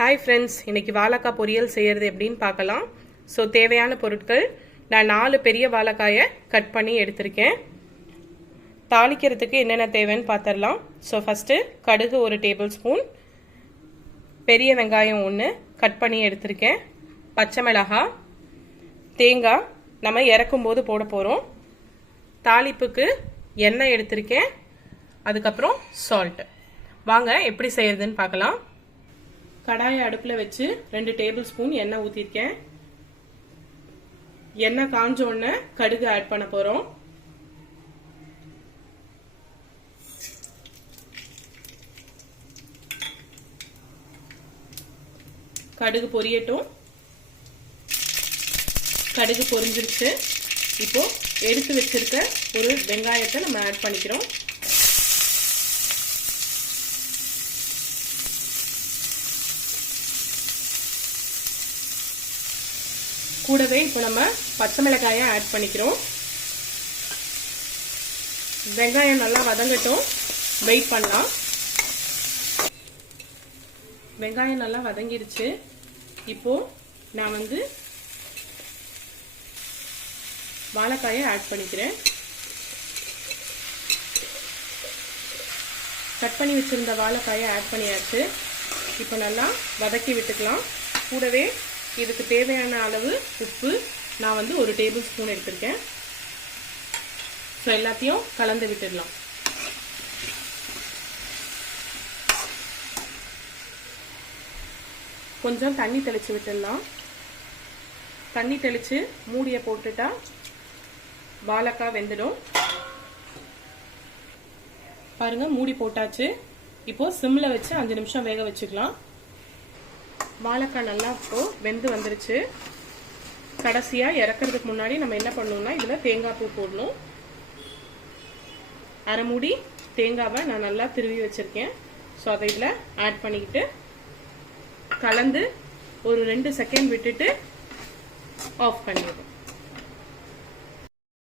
Hi friends, இன்னைக்கு வாழைக்காய் பொரியல் செய்கிறது எப்படின்னு பார்க்கலாம். ஸோ தேவையான பொருட்கள், நான் 4 பெரிய வாழைக்காயை கட் பண்ணி எடுத்திருக்கேன். தாளிக்கிறதுக்கு என்னென்ன தேவைன்னு பார்த்துடலாம். ஸோ ஃபஸ்ட்டு கடுகு 1 டேபிள் ஸ்பூன், பெரிய வெங்காயம் 1 கட் பண்ணி எடுத்திருக்கேன், பச்சை மிளகாய், தேங்காய் நம்ம இறக்கும்போது போட போகிறோம், தாளிப்புக்கு எண்ணெய் எடுத்திருக்கேன், அதுக்கப்புறம் சால்ட். வாங்க எப்படி செய்யறதுன்னு பார்க்கலாம். கடாயை அடுப்பில் வச்சு 2 டேபிள் ஸ்பூன் எண்ணெய் ஊற்றிருக்கேன். எண்ணெய் காஞ்ச உடனே கடுகு ஆட் பண்ண போகிறோம். கடுகு பொரியட்டும். கடுகு பொரிஞ்சிருச்சு. இப்போ எடுத்து வச்சிருக்க ஒரு வெங்காயத்தை நம்ம ஆட் பண்ணிக்கிறோம். கூடவே இப்போ நம்ம பச்சை மிளகாயை ஆட் பண்ணிக்கிறோம். வெங்காயம் நல்லா வதங்கட்டும், வெயிட் பண்ணலாம். வெங்காயம் நல்லா வதங்கிருச்சு. இப்போ நான் வாழைக்காயை ஆட் பண்ணிக்கிறேன். கட் பண்ணி வச்சிருந்த வாழைக்காயை ஆட் பண்ணியாச்சு. இப்போ நல்லா வதக்கி விட்டுக்கலாம். கூடவே இதுக்கு தேவையான அளவு உப்பு நான் 1 டேபிள் ஸ்பூன் எடுத்திருக்கேன். ஸோ எல்லாத்தையும் கலந்து விட்டுடலாம். கொஞ்சம் தண்ணி தெளித்து விட்டுடலாம். தண்ணி தெளித்து மூடியை போட்டுட்டா வாழைக்காய் வெந்துடும். பாருங்க, மூடி போட்டாச்சு. இப்போ சிம்மில் வச்சு 5 நிமிஷம் வேக வச்சுக்கலாம். வாழைக்காய் நல்லா இப்போ வெந்து வந்துருச்சு. கடைசியாக இறக்கிறதுக்கு முன்னாடி நம்ம என்ன பண்ணணும்னா, இதில் தேங்காய் பூ போடணும். அரை மூடி தேங்காவை நான் நல்லா திருவி வச்சுருக்கேன். ஸோ அதை இதில் ஆட் பண்ணிக்கிட்டு கலந்து ஒரு 2 செகண்ட் விட்டுட்டு ஆஃப் பண்ணிடுவோம்.